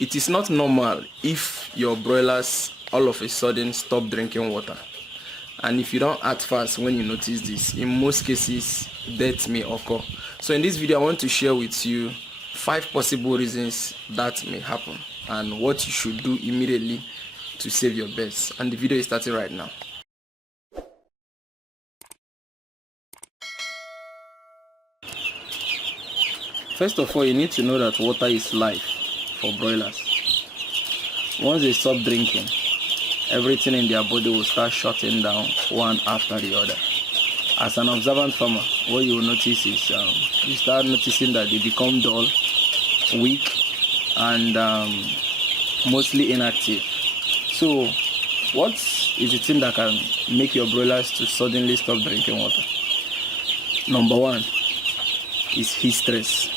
It is not normal if your broilers all of a sudden stop drinking water. And if you don't act fast when you notice this, in most cases, death may occur. So in this video, I want to share with you 5 possible reasons that may happen and what you should do immediately to save your birds. And the video is starting right now. First of all, you need to know that water is life for broilers. Once they stop drinking, everything in their body will start shutting down one after the other. As an observant farmer, what you will notice is you start noticing that they become dull, weak, and mostly inactive. So, what is the thing that can make your broilers to suddenly stop drinking water? Number 1 is heat stress.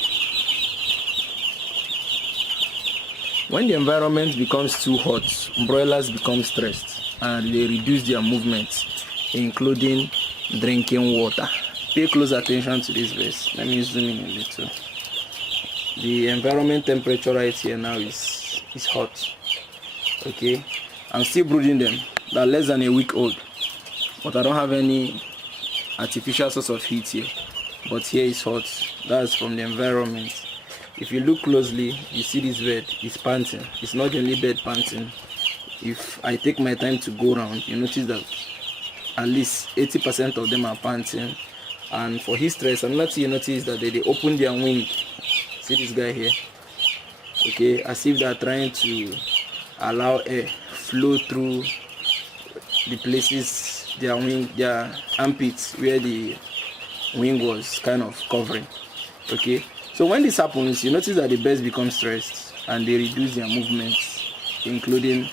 When the environment becomes too hot, broilers become stressed and they reduce their movements, including drinking water. Pay close attention to this verse. Let me zoom in a little. The environment temperature right here now is hot. Okay, I'm still brooding them. They're less than a week old, but I don't have any artificial source of heat here. But here is hot. That's from the environment. If you look closely, you see this bird is panting. It's not the only bird panting. If I take my time to go around, you notice that at least 80% of them are panting. And for heat stress, another thing you notice that they open their wing. See this guy here? Okay, as if they are trying to allow air flow through the places, their wing, their armpits, where the wing was kind of covering. Okay. So when this happens, you notice that the birds become stressed and they reduce their movements, including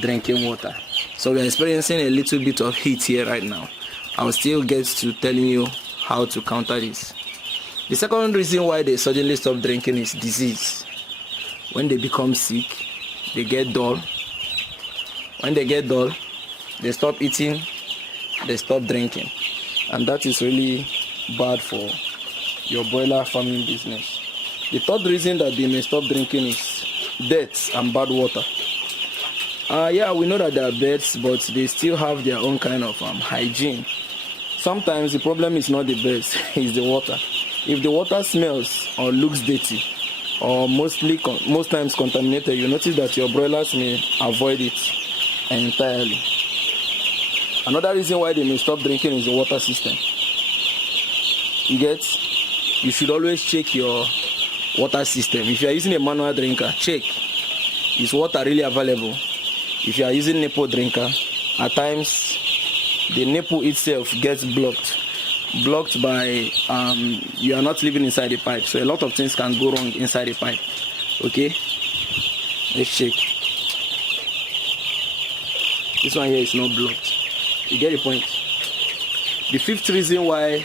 drinking water. So we're experiencing a little bit of heat here right now. I'll still get to telling you how to counter this. The second reason why they suddenly stop drinking is disease. When they become sick, they get dull. When they get dull, they stop eating, they stop drinking. And that is really bad for your broiler farming business. The third reason that they may stop drinking is death and bad water. Yeah, we know that they are birds, but they still have their own kind of hygiene. Sometimes the problem is not the birds, it's the water. If the water smells or looks dirty, or most times contaminated, you notice that your broilers may avoid it entirely. Another reason why they may stop drinking is the water system. You get? You should always check your water system. If you are using a manual drinker, check, is water really available? If you are using nipple drinker, at times the nipple itself gets blocked by you are not living inside the pipe, so a lot of things can go wrong inside the pipe. Okay, let's check. This one here is not blocked. You get the point? The fifth reason why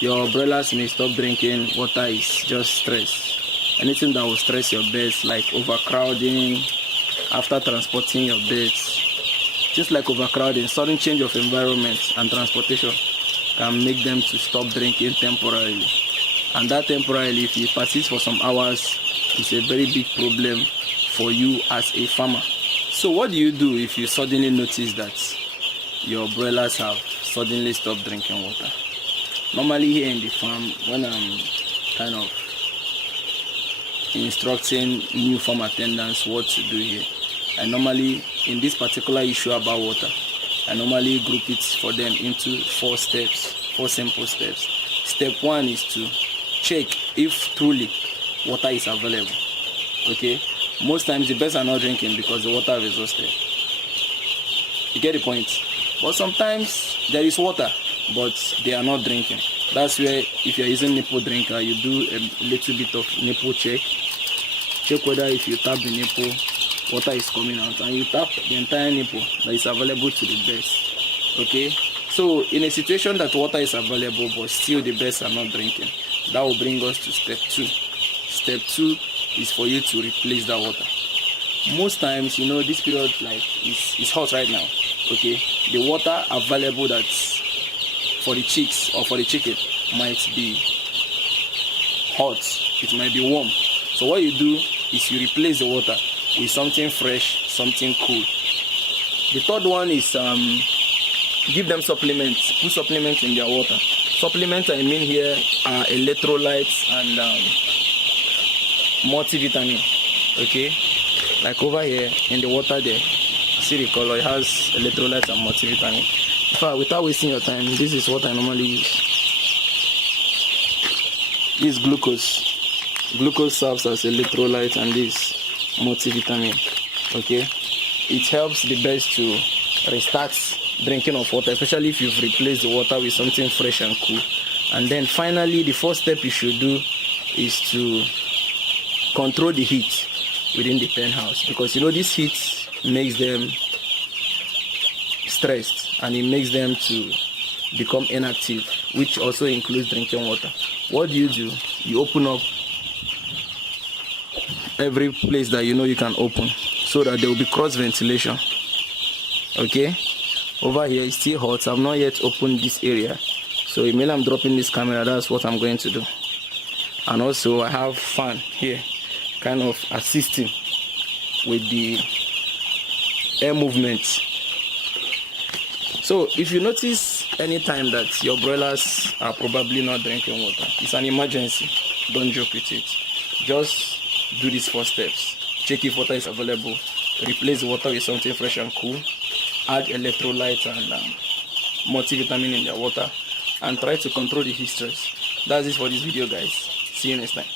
your broilers may stop drinking water is just stress. Anything that will stress your birds, like overcrowding after transporting your birds. Just like overcrowding, sudden change of environment and transportation can make them to stop drinking temporarily. And that temporarily, if it persists for some hours, is a very big problem for you as a farmer. So what do you do if you suddenly notice that your broilers have suddenly stopped drinking water? Normally here in the farm, when I'm kind of instructing new farm attendants what to do here, I normally, in this particular issue about water, I normally group it for them into 4 simple steps. Step 1 is to check if truly water is available. Okay, most times the birds are not drinking because the water is exhausted. You get the point? But sometimes there is water, but they are not drinking. That's where, if you're using nipple drinker, you do a little bit of nipple check. Check whether if you tap the nipple, water is coming out, and you tap the entire nipple that is available to the birds. Okay, so in a situation that water is available but still the birds are not drinking, that will bring us to step 2. Step 2 is for you to replace that water. Most times, you know, this period like is hot right now. Okay, the water available that's for the chicks or for the chicken might be hot, it might be warm. So what you do is you replace the water with something fresh, something cool. The third one is give them supplements. Put supplements in their water. Supplements I mean here are electrolytes and multivitamin. Okay, like over here in the water there, see the color, it has electrolytes and multivitamin. In fact, without wasting your time, this is what I normally use. This glucose serves as electrolyte, and this multivitamin. Okay, it helps the birds to restart drinking of water, especially if you've replaced the water with something fresh and cool. And then finally, the first step you should do is to control the heat within the pen house, because you know this heat makes them stressed and it makes them to become inactive, which also includes drinking water. What do? You open up every place that you know you can open, so that there will be cross ventilation. Okay, over here it's still hot. I've not yet opened this area, so immediately I'm dropping this camera, that's what I'm going to do. And also I have fan here, kind of assisting with the air movement. So if you notice anytime that your broilers are probably not drinking water, it's an emergency. Don't joke with it. Just do these 4 steps. Check if water is available. Replace the water with something fresh and cool. Add electrolytes and multivitamin in their water, and try to control the heat stress. That's it for this video, guys. See you next time.